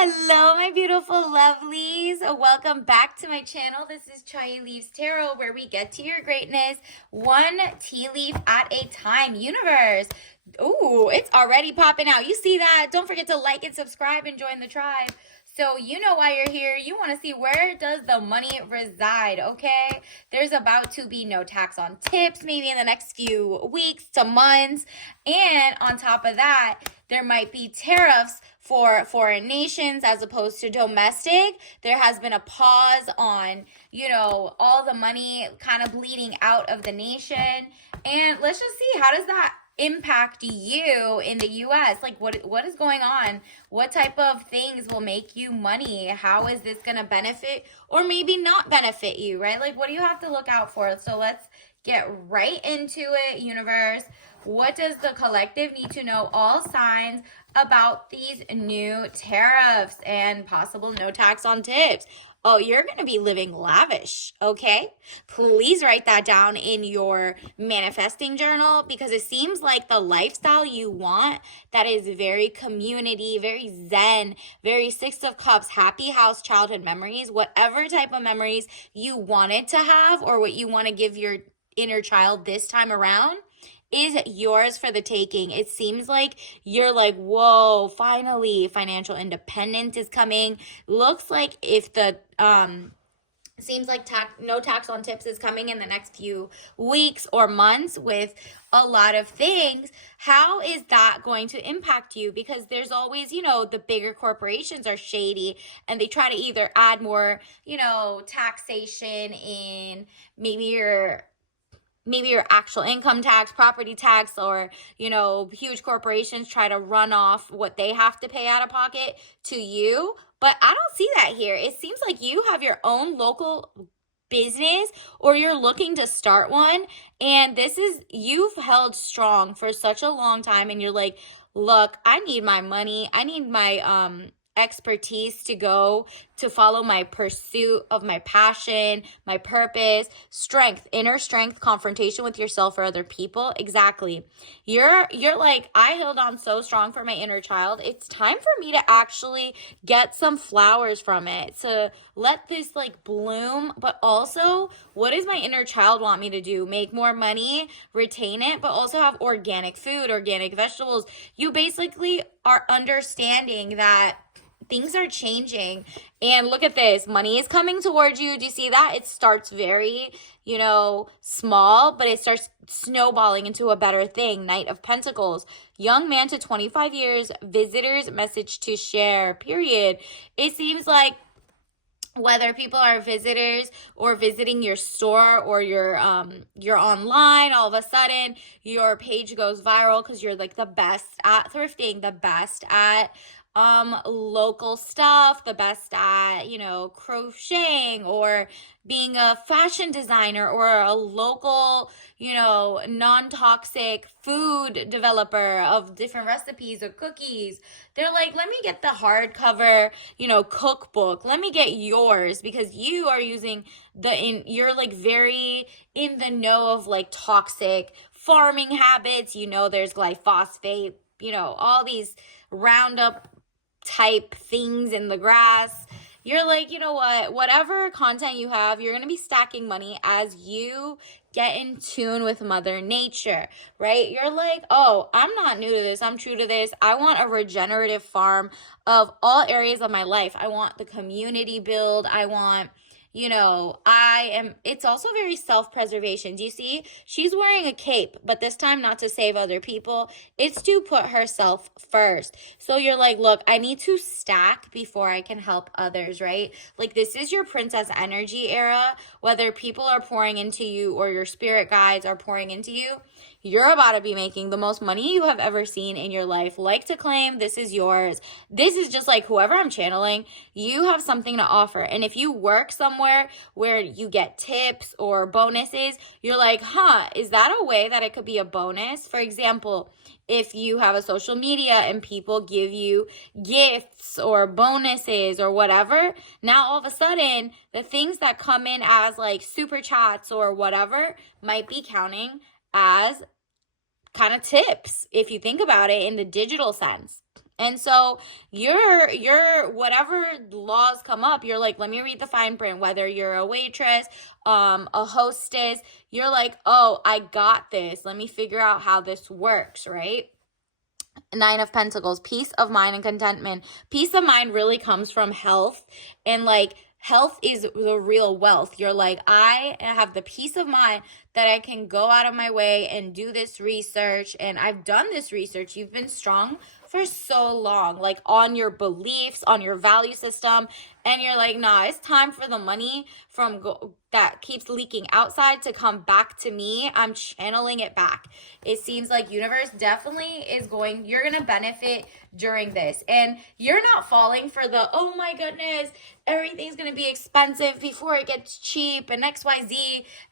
Hello, my beautiful lovelies. Welcome back to my channel. This is Chaya Leaves Tarot, where we get to your greatness one tea leaf at a time. Universe. Ooh, it's already popping out. You see that? Don't forget to like and subscribe and join the tribe. So you know why you're here. You want to see where does the money reside, okay? There's about to be no tax on tips maybe in the next few weeks to months. And on top of that, there might be tariffs for foreign nations as opposed to domestic. There has been a pause on, all the money kind of bleeding out of the nation. And let's just see, how does that impact you in the US? Like what is going on? What type of things will make you money? How is this going to benefit or maybe not benefit you, right? Like what do you have to look out for? So let's get right into it, universe. What does the collective need to know? All signs about these new tariffs and possible no tax on tips. Oh, you're going to be living lavish, okay? Please write that down in your manifesting journal because it seems like the lifestyle you want that is very community, very zen, very Six of Cups, happy house childhood memories, whatever type of memories you wanted to have or what you want to give your inner child this time around is yours for the taking. It seems like you're like, whoa, finally financial independence is coming. Looks like if the seems like no tax on tips is coming in the next few weeks or months with a lot of things. How is that going to impact you? Because there's always, the bigger corporations are shady and they try to either add more, taxation in maybe your actual income tax, property tax, or, huge corporations try to run off what they have to pay out of pocket to you. But I don't see that here. It seems like you have your own local business or you're looking to start one. And you've held strong for such a long time. And you're like, look, I need my money. I need my, expertise to go to follow my pursuit of my passion, my purpose, strength, inner strength, confrontation with yourself or other people. Exactly. You're like, I held on so strong for my inner child. It's time for me to actually get some flowers from it, to let this like bloom. But also, what does my inner child want me to do? Make more money, retain it, but also have organic food, organic vegetables. You basically are understanding that things are changing. And look at this. Money is coming towards you. Do you see that? It starts very, small, but it starts snowballing into a better thing. Knight of Pentacles. Young man to 25 years. Visitors, message to share, period. It seems like whether people are visitors or visiting your store or you're online, all of a sudden your page goes viral because you're like the best at thrifting, the best at local stuff, the best at, crocheting or being a fashion designer or a local, non-toxic food developer of different recipes or cookies. They're like, let me get the hardcover, cookbook. Let me get yours because you are using you're like very in the know of like toxic farming habits. There's glyphosate, all these Roundup type things in the grass. You're like, you know what, whatever content you have, you're going to be stacking money as you get in tune with Mother Nature, right? You're like, oh, I'm not new to this. I'm true to this. I want a regenerative farm of all areas of my life. I want the community build. I want, it's also very self-preservation. Do you see? She's wearing a cape, but this time not to save other people. It's to put herself first. So you're like, look, I need to stack before I can help others, right? Like this is your princess energy era. Whether people are pouring into you or your spirit guides are pouring into you, you're about to be making the most money you have ever seen in your life. Like to claim this is yours. This is just like whoever I'm channeling, you have something to offer. And if you work somewhere where you get tips or bonuses, you're like, is that a way that it could be a bonus? For example, if you have a social media and people give you gifts or bonuses or whatever, now all of a sudden the things that come in as like super chats or whatever might be counting as kind of tips if you think about it in the digital sense. And so you're whatever laws come up, you're like, let me read the fine print. Whether you're a waitress, a hostess, you're like, oh, I got this. Let me figure out how this works, right? Nine of Pentacles, peace of mind and contentment. Peace of mind really comes from health, and like health is the real wealth. You're like, I have the peace of mind that I can go out of my way and do this research, and I've done this research. You've been strong for so long, like on your beliefs, on your value system, and you're like, nah, it's time for the money from that keeps leaking outside to come back to me. I'm channeling it back. It seems like universe definitely is going, you're going to benefit during this, and you're not falling for the, oh my goodness, everything's going to be expensive before it gets cheap and XYZ.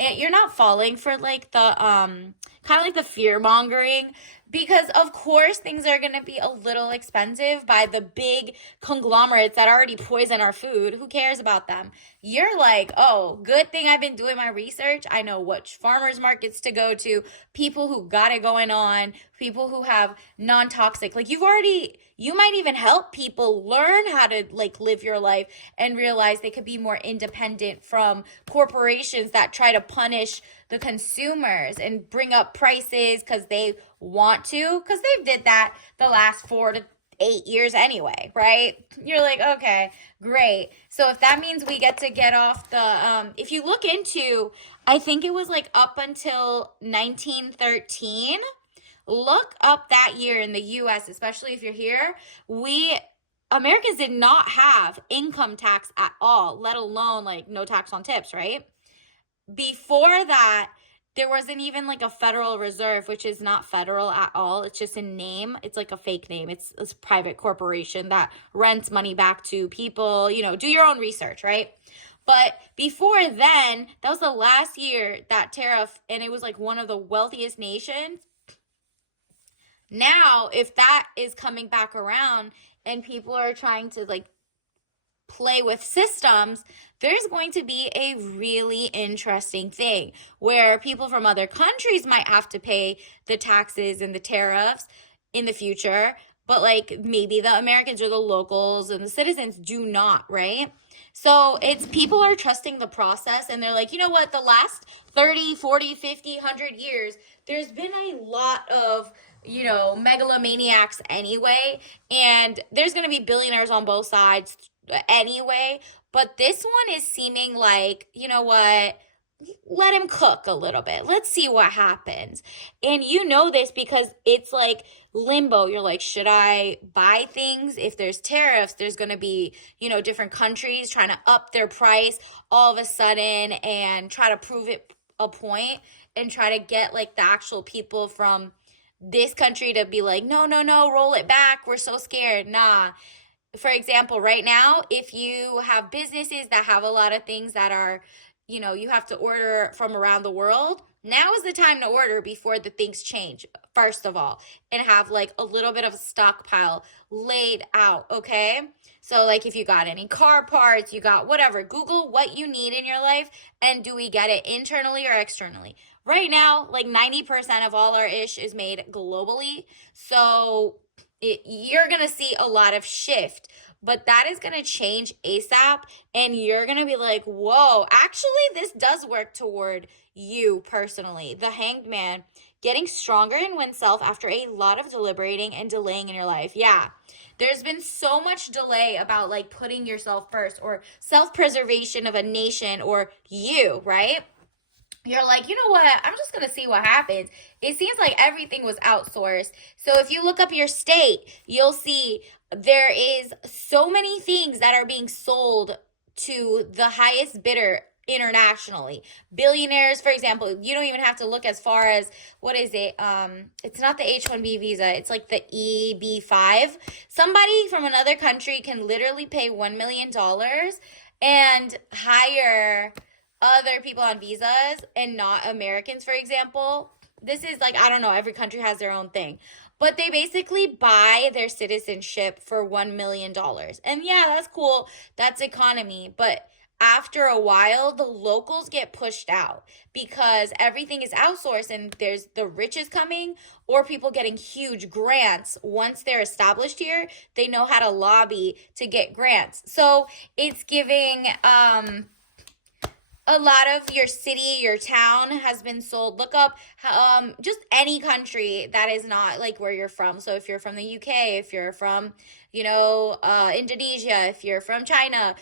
And you're not falling for like the kind of like the fear mongering, because of course things are going to be a little expensive by the big conglomerates that already poison our food. Who cares about them? You're like, oh, good thing I've been doing my research. I know which farmers markets to go to, people who got it going on, people who have non-toxic, like you might even help people learn how to like live your life and realize they could be more independent from corporations that try to punish the consumers and bring up prices because they want to, because they've did that the last 4 to 8 years anyway, right? You're like, okay, great. So if that means we get to get off the, if you look into, I think it was like up until 1913, look up that year in the US, especially if you're here, Americans did not have income tax at all, let alone like no tax on tips, right? Before that, there wasn't even like a Federal Reserve, which is not federal at all. It's just a name. It's like a fake name. It's a private corporation that rents money back to people. You know, do your own research, right? But before then, that was the last year that tariff, and it was like one of the wealthiest nations. Now, if that is coming back around and people are trying to like play with systems, there's going to be a really interesting thing where people from other countries might have to pay the taxes and the tariffs in the future, but like maybe the Americans or the locals and the citizens do not, right? So it's people are trusting the process, and they're like, you know what, the last 30, 40, 50, 100 years, there's been a lot of megalomaniacs anyway, and there's going to be billionaires on both sides anyway, but this one is seeming like, you know what, let him cook a little bit. Let's see what happens. And you know this because it's like limbo. You're like, should I buy things? If there's tariffs, there's going to be, different countries trying to up their price all of a sudden and try to prove it a point and try to get like the actual people from this country to be like, no, roll it back. We're so scared. Nah. For example, right now, if you have businesses that have a lot of things that are, you have to order from around the world, now is the time to order before the things change, first of all, and have like a little bit of a stockpile laid out, okay? So like if you got any car parts, you got whatever, Google what you need in your life, and do we get it internally or externally? Right now, like 90% of all our ish is made globally, so you're going to see a lot of shift, but that is going to change ASAP, and you're going to be like, whoa, actually, this does work toward you personally. The Hanged Man, getting stronger in oneself after a lot of deliberating and delaying in your life. Yeah, there's been so much delay about like putting yourself first or self-preservation of a nation or you, right? You're like, you know what, I'm just going to see what happens. It seems like everything was outsourced. So if you look up your state, you'll see there is so many things that are being sold to the highest bidder internationally. Billionaires, for example, you don't even have to look as far as, what is it? It's not the H-1B visa. It's like the EB-5. Somebody from another country can literally pay $1 million and hire other people on visas and not Americans, for example. This is like, I don't know, every country has their own thing. But they basically buy their citizenship for $1 million. And yeah, that's cool. That's economy. But after a while, the locals get pushed out because everything is outsourced and there's the rich is coming or people getting huge grants. Once they're established here, they know how to lobby to get grants. So it's giving a lot of your city, your town has been sold. Look up just any country that is not like where you're from. So if you're from the UK, if you're from, Indonesia, if you're from China,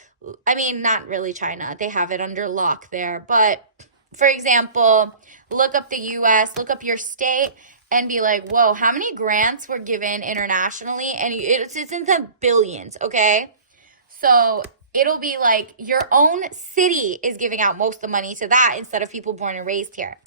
I mean, not really China, they have it under lock there. But for example, look up the US, look up your state, and be like, whoa, how many grants were given internationally? And it's in the billions, okay? So it'll be like your own city is giving out most of the money to that instead of people born and raised here.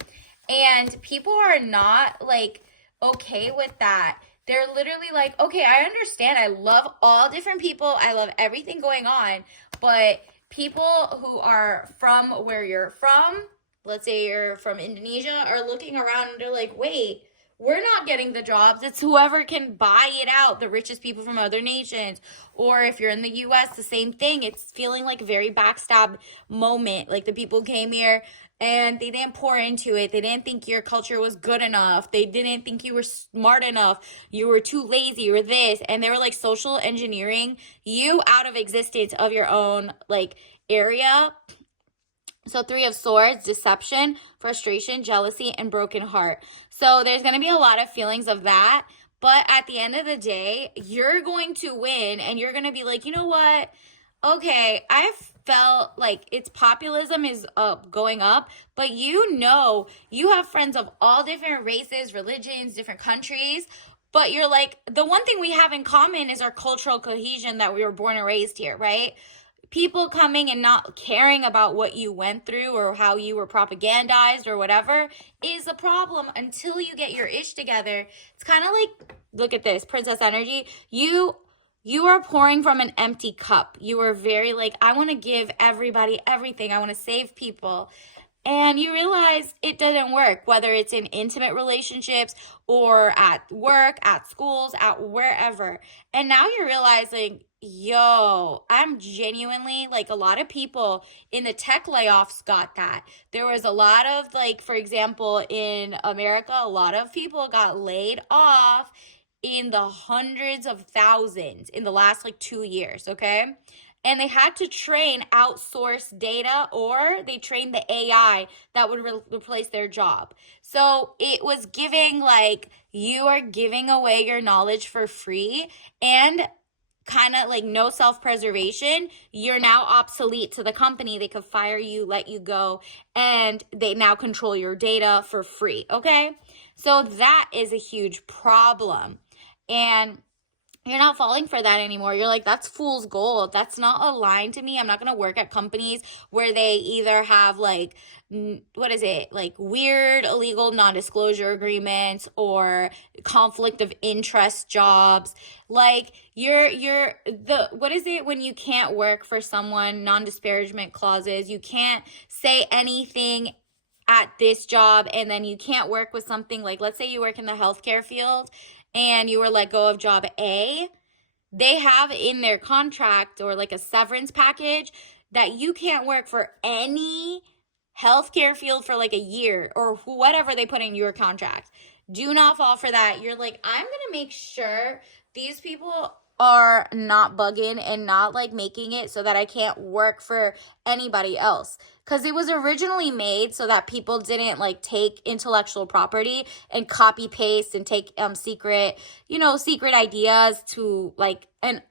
And people are not like okay with that. They're literally like, okay, I understand. I love all different people. I love everything going on. But people who are from where you're from, let's say you're from Indonesia, are looking around and they're like, wait, we're not getting the jobs. It's whoever can buy it out, the richest people from other nations. Or if you're in the US, the same thing. It's feeling like a very backstab moment. Like the people came here and they didn't pour into it. They didn't think your culture was good enough. They didn't think you were smart enough. You were too lazy or this. And they were like social engineering you out of existence of your own like area. So 3 of Swords, deception, frustration, jealousy, and broken heart. So there's going to be a lot of feelings of that. But at the end of the day, you're going to win and you're going to be like, you know what? Okay, I've felt like its populism is going up, but you have friends of all different races, religions, different countries. But you're like, the one thing we have in common is our cultural cohesion that we were born and raised here, right? People coming and not caring about what you went through or how you were propagandized or whatever is a problem until you get your ish together. It's kind of like, look at this, princess energy. You are pouring from an empty cup. You are very like, I want to give everybody everything. I want to save people. And you realize it doesn't work, whether it's in intimate relationships or at work, at schools, at wherever. And now you're realizing, yo, I'm genuinely like a lot of people in the tech layoffs got that. There was a lot of like, for example, in America, a lot of people got laid off in the hundreds of thousands in the last like 2 years, okay? And they had to train outsourced data or they trained the AI that would replace their job. So it was giving like you are giving away your knowledge for free and kind of like no self-preservation. You're now obsolete to the company. They could fire you, let you go, and they now control your data for free, okay? So that is a huge problem. And you're not falling for that anymore. You're like, that's fool's gold. That's not aligned to me. I'm not going to work at companies where they either have like, like weird illegal non-disclosure agreements or conflict of interest jobs. Like what is it when you can't work for someone, non-disparagement clauses, you can't say anything at this job and then you can't work with something like, let's say you work in the healthcare field and you were let go of job A, they have in their contract or like a severance package that you can't work for any healthcare field for like a year or whatever they put in your contract. Do not fall for that. You're like, I'm going to make sure these people are not bugging and not like making it so that I can't work for anybody else. Because it was originally made so that people didn't like take intellectual property and copy paste and take secret ideas to like an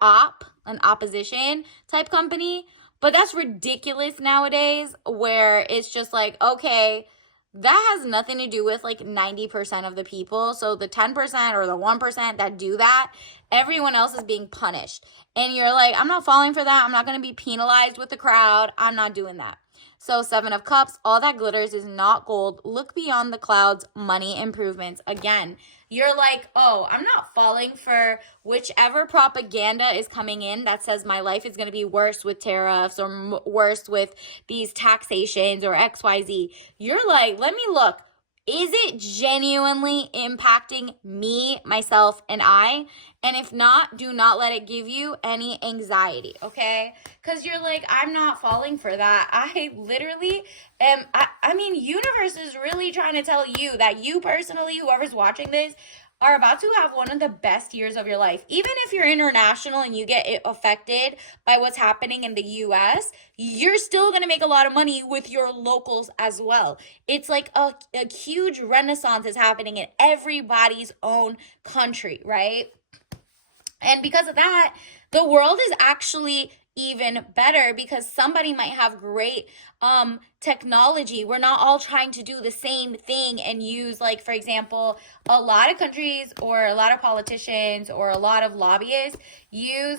opposition type company. But that's ridiculous nowadays where it's just like, okay, that has nothing to do with like 90% of the people. So the 10% or the 1% that do that, everyone else is being punished. And you're like, I'm not falling for that. I'm not going to be penalized with the crowd. I'm not doing that. So 7 of Cups, all that glitters is not gold. Look beyond the clouds, money improvements. Again, you're like, oh, I'm not falling for whichever propaganda is coming in that says my life is going to be worse with tariffs or worse with these taxations or XYZ. You're like, let me look. Is it genuinely impacting me, myself, and I? And if not, do not let it give you any anxiety, okay? Because you're like, I'm not falling for that. I literally am. I mean, universe is really trying to tell you that you personally, whoever's watching this, are about to have one of the best years of your life. Even if you're international and you get affected by what's happening in the US, you're still going to make a lot of money with your locals as well. It's like a huge renaissance is happening in everybody's own country, right? And because of that, the world is actually even better because somebody might have great technology. We're not all trying to do the same thing and use, like, for example, a lot of countries or a lot of politicians or a lot of lobbyists use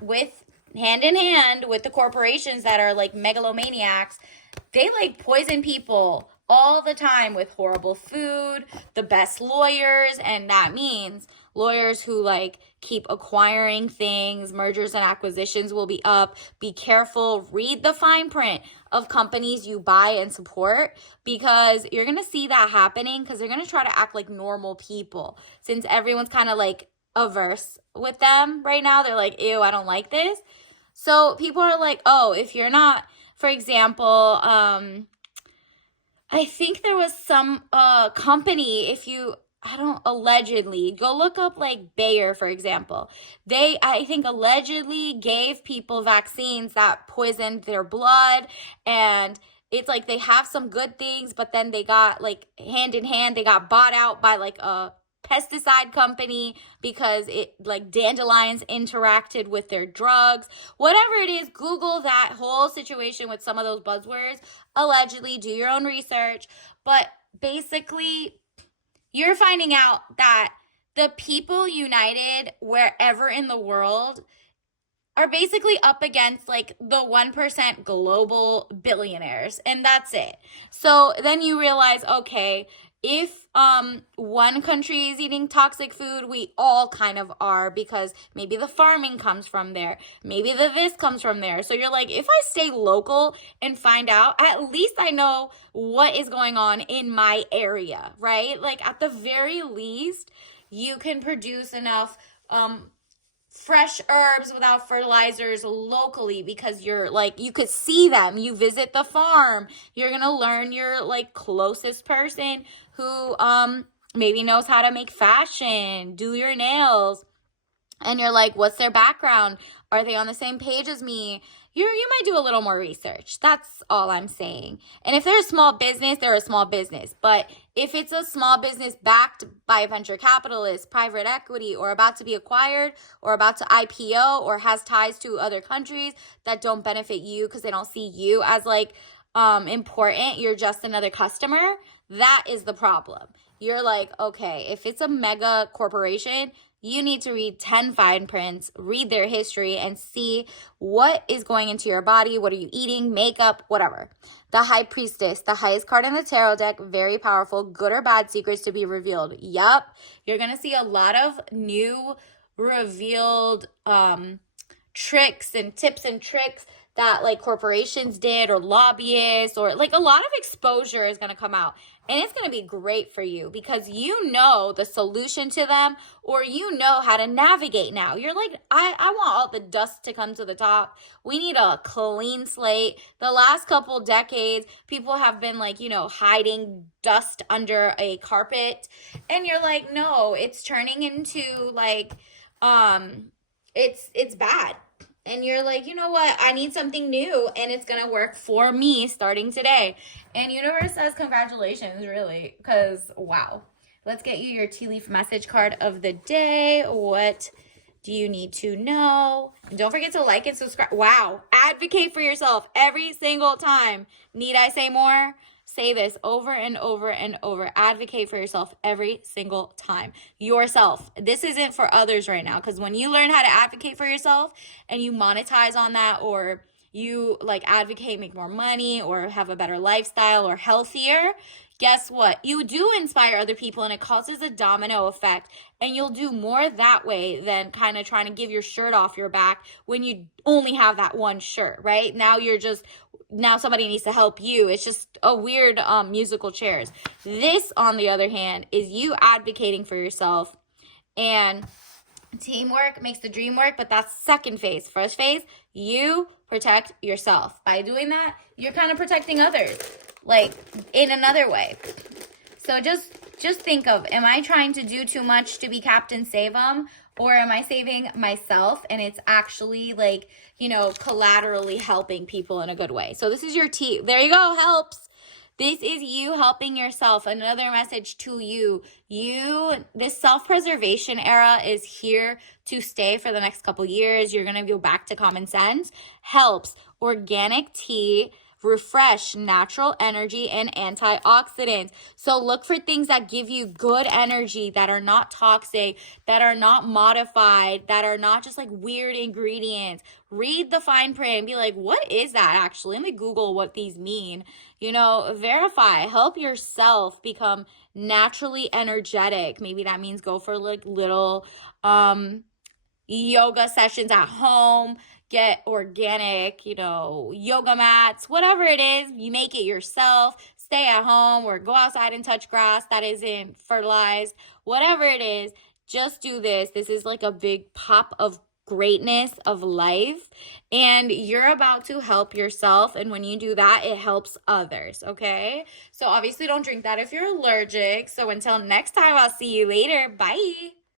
with hand in hand with the corporations that are like megalomaniacs. They like poison people all the time with horrible food, the best lawyers, and that means lawyers who like keep acquiring things, mergers and acquisitions will be up. Be careful, read the fine print of companies you buy and support, because you're going to see that happening because they're going to try to act like normal people since everyone's kind of like averse with them right now. They're like, ew, I don't like this. So people are like, oh, if you're not, for example, I think there was some company, if you, I don't, allegedly, go look up like Bayer, for example. They, I think, allegedly gave people vaccines that poisoned their blood, and it's like they have some good things, but then they got like hand in hand, they got bought out by like a pesticide company because it like dandelions interacted with their drugs. Whatever it is, Google that whole situation with some of those buzzwords. Allegedly, do your own research. But basically, you're finding out that the people united wherever in the world are basically up against like the 1% global billionaires, and that's it. So then you realize, okay, if one country is eating toxic food, we all kind of are, because maybe the farming comes from there, maybe the this comes from there. So you're like, if I stay local and find out, at least I know what is going on in my area, right? Like at the very least, you can produce enough fresh herbs without fertilizers locally, because you're like, you could see them, you visit the farm, you're gonna learn your like closest person who maybe knows how to make fashion, do your nails, and you're like, what's their background? Are they on the same page as me? You might do a little more research. That's all I'm saying. And if they're a small business, they're a small business. But if it's a small business backed by a venture capitalist, private equity, or about to be acquired, or about to IPO, or has ties to other countries that don't benefit you because they don't see you as like important, you're just another customer, that is the problem. You're like, okay, if it's a mega corporation, you need to read 10 fine prints, read their history, and see what is going into your body. What are you eating? Makeup, whatever. The High Priestess, the highest card in the tarot deck, very powerful. Good or bad secrets to be revealed. Yup. You're going to see a lot of new revealed tricks and tips and tricks that like corporations did, or lobbyists, or like a lot of exposure is going to come out. And it's going to be great for you because you know the solution to them, or you know how to navigate now. You're like, I want all the dust to come to the top. We need a clean slate. The last couple decades, people have been like, you know, hiding dust under a carpet. And you're like, no, it's turning into like, it's bad. And you're like, you know what? I need something new, and it's going to work for me starting today. And universe says congratulations, really, because wow. Let's get you your tea leaf message card of the day. What do you need to know? And don't forget to like and subscribe. Wow. Advocate for yourself every single time. Need I say more? Say this over and over and over. Advocate for yourself every single time. Yourself. This isn't for others right now, because when you learn how to advocate for yourself and you monetize on that, or you like advocate, make more money, or have a better lifestyle, or healthier, guess what? You do inspire other people, and it causes a domino effect, and you'll do more that way than kind of trying to give your shirt off your back when you only have that one shirt, right? Now you're just now somebody needs to help you. It's just a weird musical chairs. This, on the other hand, is you advocating for yourself, and teamwork makes the dream work, but that's second phase. First phase, you protect yourself. By doing that, you're kind of protecting others, like in another way. So just think of, am I trying to do too much to be Captain Save 'em? Or am I saving myself and it's actually like, you know, collaterally helping people in a good way? So this is your T. There you go. Helps. This is you helping yourself. Another message to you. This self-preservation era is here to stay for the next couple years. You're going to go back to common sense. Helps. Organic tea. Refresh, natural energy, and antioxidants. So look for things that give you good energy, that are not toxic, that are not modified, that are not just like weird ingredients. Read the fine print and be like, what is that actually? Let me Google what these mean. You know, verify, help yourself become naturally energetic. Maybe that means go for like little yoga sessions at home. Get organic, you know, yoga mats, whatever it is, you make it yourself. Stay at home or go outside and touch grass that isn't fertilized. Whatever it is, just do this. This is like a big pop of greatness of life, and you're about to help yourself, and when you do that, it helps others. Okay, so obviously don't drink that if you're allergic. So until next time, I'll see you later. Bye.